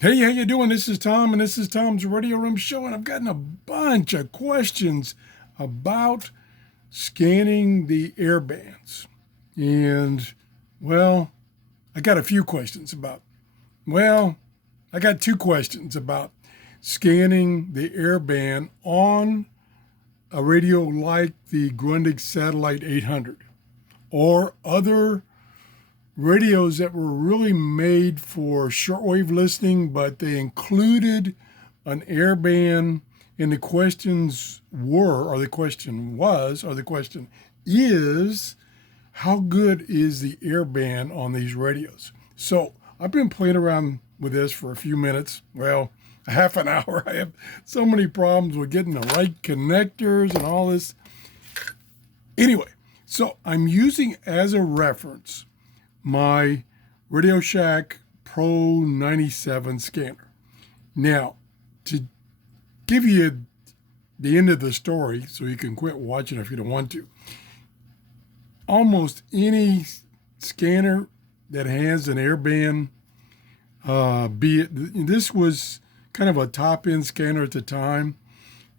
Hey, how you doing? This is Tom, and this is Tom's Radio Room Show, and I've gotten a bunch of questions about scanning the air bands. And, well, I got a few questions about, well, I got two questions about scanning the air band on a radio like the Grundig Satellite 800 or other radios that were really made for shortwave listening, but they included an airband. And the questions were, or the question was, or the question is, how good is the airband on these radios? So I've been playing around with this for a few minutes. Well, a half an hour. I have so many problems with getting the right connectors and all this. Anyway, so I'm using as a reference my Radio Shack Pro 97 scanner. Now, to give you the end of the story so you can quit watching if you don't want to, almost any scanner that has an airband, be it, this was kind of a top end scanner at the time,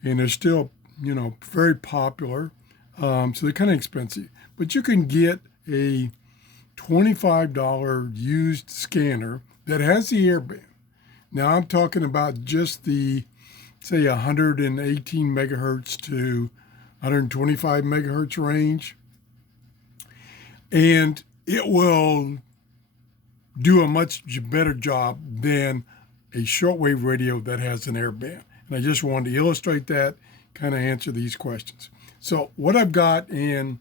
and they're still, very popular. So they're kind of expensive, but you can get a $25 used scanner that has the airband. Now I'm talking about just the, say, 118 megahertz to 125 megahertz range. And it will do a much better job than a shortwave radio that has an airband. And I just wanted to illustrate that, kind of answer these questions. So what I've got, and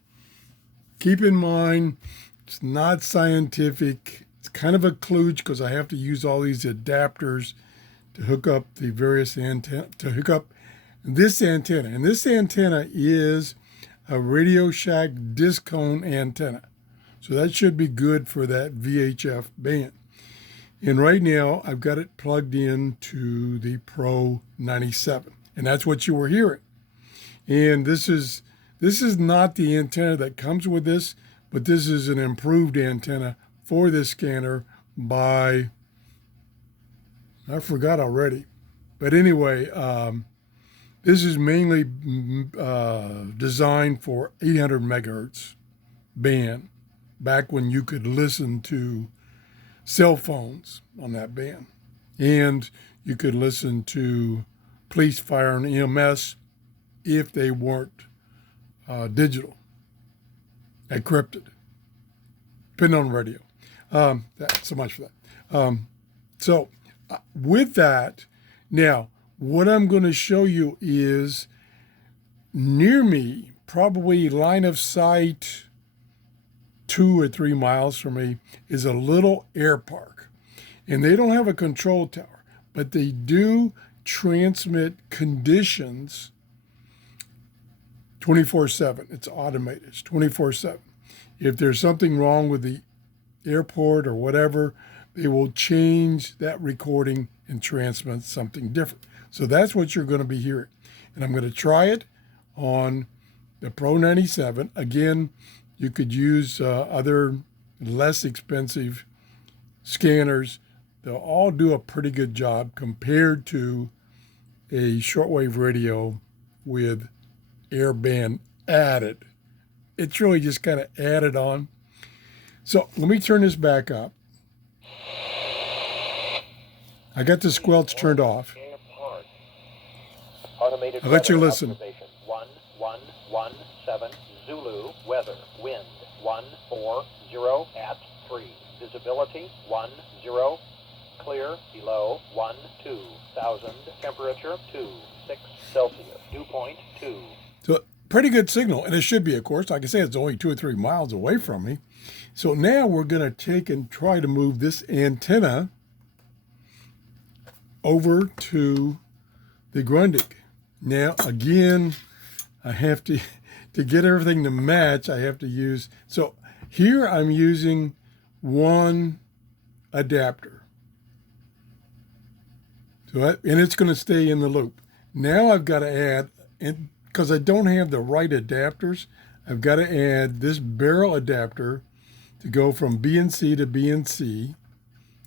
keep in mind, it's not scientific. It's kind of a kludge because I have to use all these adapters to hook up the various antenna, to hook up this antenna. And this antenna is a Radio Shack disc cone antenna. So that should be good for that VHF band. And right now I've got it plugged into the Pro 97. And that's what you were hearing. And this is not the antenna that comes with this, but this is an improved antenna for this scanner by, I forgot already. But anyway, this is mainly designed for 800 megahertz band, back when you could listen to cell phones on that band. And you could listen to police, fire, and EMS if they weren't digital, encrypted, depending on radio. So much for that. With that, now what I'm going to show you is near me, probably line of sight 2 or 3 miles from me, is a little air park. And they don't have a control tower, but they do transmit conditions 24/7. It's automated. It's 24/7. If there's something wrong with the airport or whatever, they will change that recording and transmit something different. So that's what you're going to be hearing. And I'm going to try it on the Pro 97. Again, you could use other less expensive scanners. They'll all do a pretty good job compared to a shortwave radio with airband added. It's really just kind of added on. So let me turn this back up. I got the squelch turned off. I'll let you listen. 1117 Zulu, weather, wind 140 at 3. Visibility 10, clear below 12,000. Temperature 26 Celsius. Dew point 2. So pretty good signal, and it should be, of course. Like I say, it's only 2 or 3 miles away from me. So now we're going to take and try to move this antenna over to the Grundig. Now, again, I have to get everything to match, I have to use, so here I'm using one adapter. And it's going to stay in the loop. Now I've got to add, and because I don't have the right adapters, I've got to add this barrel adapter to go from B and C to B and C.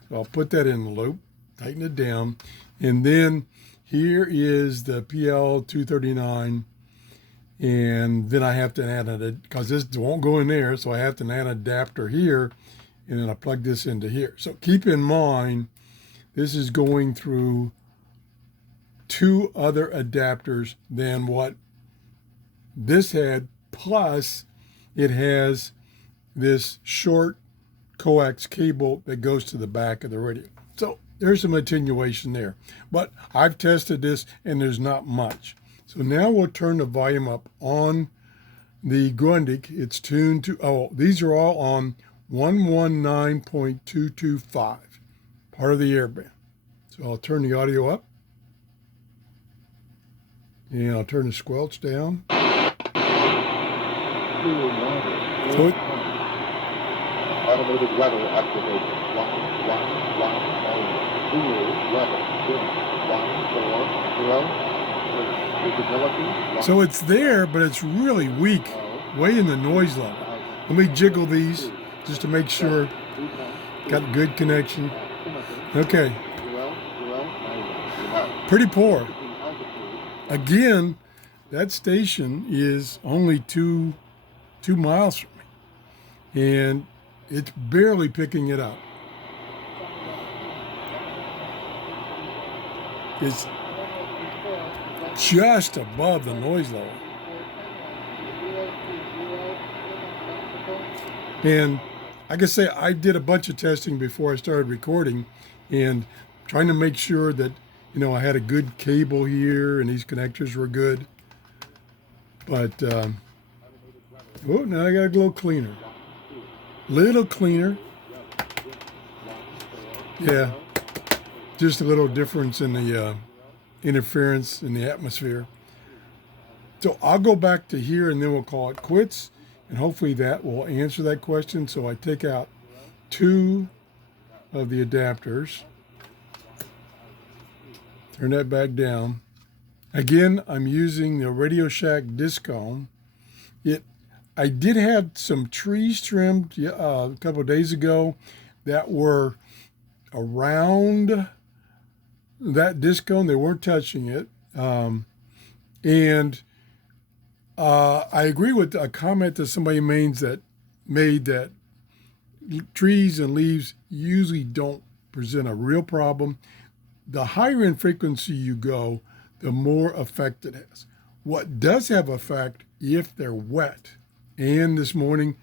So I'll put that in the loop. tighten it down. And then here is the PL239. And then I have to add it, because this won't go in there, so I have to add an adapter here, and then I plug this into here. So keep in mind, this is going through 2 other adapters than what this had, plus it has this short coax cable that goes to the back of the radio. So there's some attenuation there. But I've tested this, and there's not much. So now we'll turn the volume up on the Grundig. It's tuned to, oh, these are all on 119.225, part of the airband. So I'll turn the audio up. And I'll turn the squelch down. So it, automated weather observation 111 weather 140. So it's there, but it's really weak, way in the noise level. Let me jiggle these just to make sure. Got good connection. Okay. Pretty poor. Again, that station is only two miles from me, and it's barely picking it up. It's just above the noise level. And like I say, I did a bunch of testing before I started recording, and trying to make sure that, I had a good cable here and these connectors were good. But, oh, now I got a little cleaner. Little cleaner. Yeah, just a little difference in the interference in the atmosphere. So I'll go back to here, and then we'll call it quits, and hopefully that will answer that question. So I take out 2 of the adapters, turn that back down. Again, I'm using the Radio Shack Discom. I did have some trees trimmed a couple of days ago that were around that discone. They weren't touching it. And I agree with a comment that somebody made that trees and leaves usually don't present a real problem. The higher in frequency you go, the more effect it has. What does have effect if they're wet, and this morning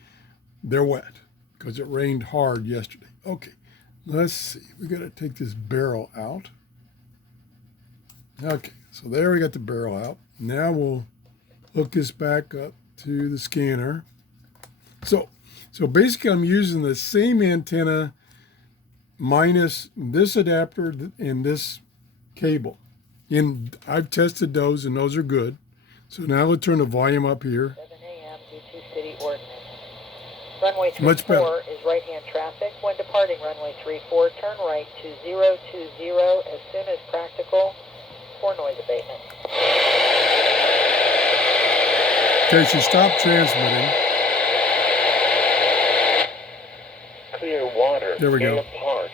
they're wet because it rained hard yesterday. Okay, let's see. We got to take this barrel out. Okay, so there we got the barrel out. Now we'll hook this back up to the scanner. So basically I'm using the same antenna minus this adapter and this cable. And I've tested those, and those are good. So now we'll turn the volume up here. 7 a.m. due to city ordinance. Runway Much better. 34 is right-hand traffic. When departing runway 34, turn right to 020 as soon as practical for noise abatement. Okay, she stopped transmitting. Clear water. There we go. Park.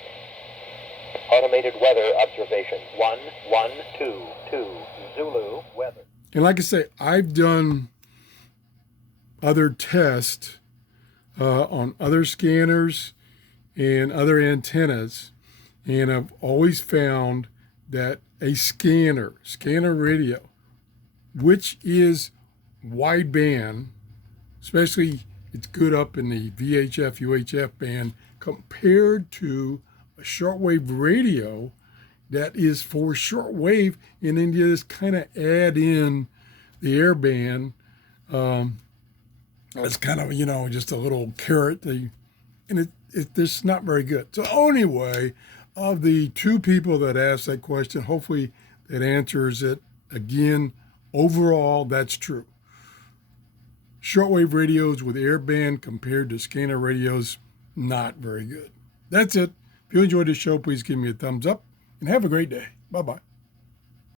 Automated weather observation 1122 Zulu weather. And like I say, I've done other tests on other scanners and other antennas, and I've always found that a scanner radio, which is wideband, especially it's good up in the VHF, UHF band, compared to a shortwave radio that is for shortwave, and then you just kind of add in the airband. It's kind of, just a little carrot, and it's just not very good. So anyway, of the 2 people that asked that question, hopefully that answers it. Again, overall, that's true. Shortwave radios with airband compared to scanner radios, not very good. That's it. If you enjoyed the show, please give me a thumbs up and have a great day. Bye-bye.